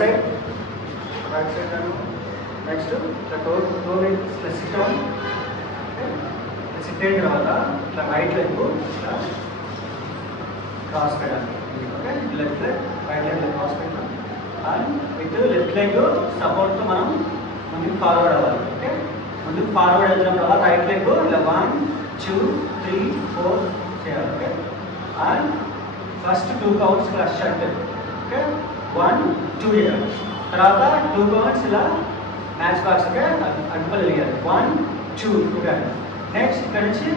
side and next the toe is sit down. Okay, sit అయిన తర్వాత ఇట్లా right leg ఇట్లా క్రాస్ పెట్టాలి. Okay, left leg right leg cross పెట్టాలి and with left leg support తో మనం ముందుకు ఫార్వర్డ్ అవ్వాలి. ఓకే, ముందుకు ఫార్వర్డ్ వెళ్తున్నప్పుడు రైట్ లెగ్ ఇలా 1 2 3 4 చేయాలి. ఓకే, అండ్ ఫస్ట్ 2 కౌంట్స్ ఇలా షట్. ఓకే, 1 2 చేయాలి. తర్వాత 2 కౌంట్స్ ఇలా మ్యాచ్ బాక్స్. ఓకే, అడ్డుపల్లి వేయాలి. 1 2 చూడండి. నెక్స్ట్ ఇక్కడ నుంచి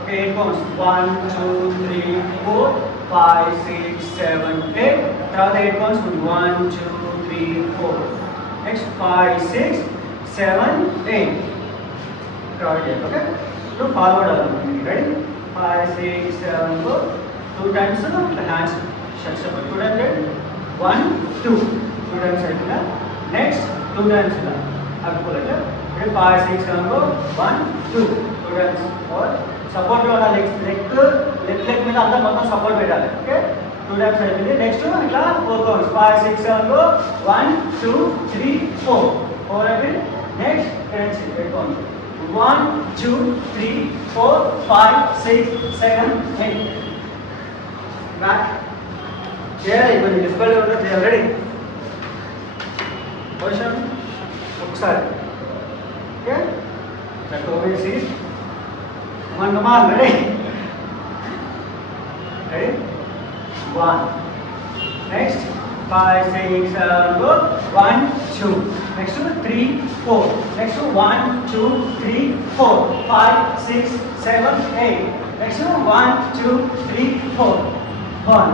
ఓకే 8 కౌంట్స్ 1 2 3 4 5 6 7 8. తర్వాత 8 కౌంట్స్ 1 2 3 4. నెక్స్ట్ 5 6 7 8 కౌంట్ చేయాలి. ఓకే, ఇప్పుడు ఫార్వర్డ్ అవుతుంది. రెడీ 5 6 7 4 2 టైమ్స్ హ్యాండ్స్ షట్స్ 2 టైమ్స్ 1 2 2 టైమ్స్ అయిపోయిందా. నెక్స్ట్ 2 టైమ్స్ ఇలా అడ్డుకోలేదు. 5 6 7 1 2 2 టైమ్స్ ఫోర్ సపోర్ట్లో ఉన్న లెఫ్ట్ లెగ్ మీద అంతా మొత్తం సపోర్ట్ పెట్టాలి. ఓకే, 2 టైమ్స్ అయిపోయింది. నెక్స్ట్ ఇట్లా 4 కౌంట్స్ 5 6 7 1 2 3 4 4 అయిపోయింది. నెక్స్ట్ ఇక్కడ నుంచి 8 కౌంట్స్ 1 2 3 4 5 6 7 8 బ్యాక్ చేయాలి. కొంచెం డిఫికల్ట్గా ఉంటుంది చేయాలి. రెడీ పొజిషన్ ఒకసారి. Okay, that Owaisi ready ready 1 నెక్స్ట్ 5 6 7 1 2 నెక్స్ట్ 3 4 నెక్స్ట్ 1 2 3 4 5 6 7 8 నెక్స్ట్ 1 2 3 4 1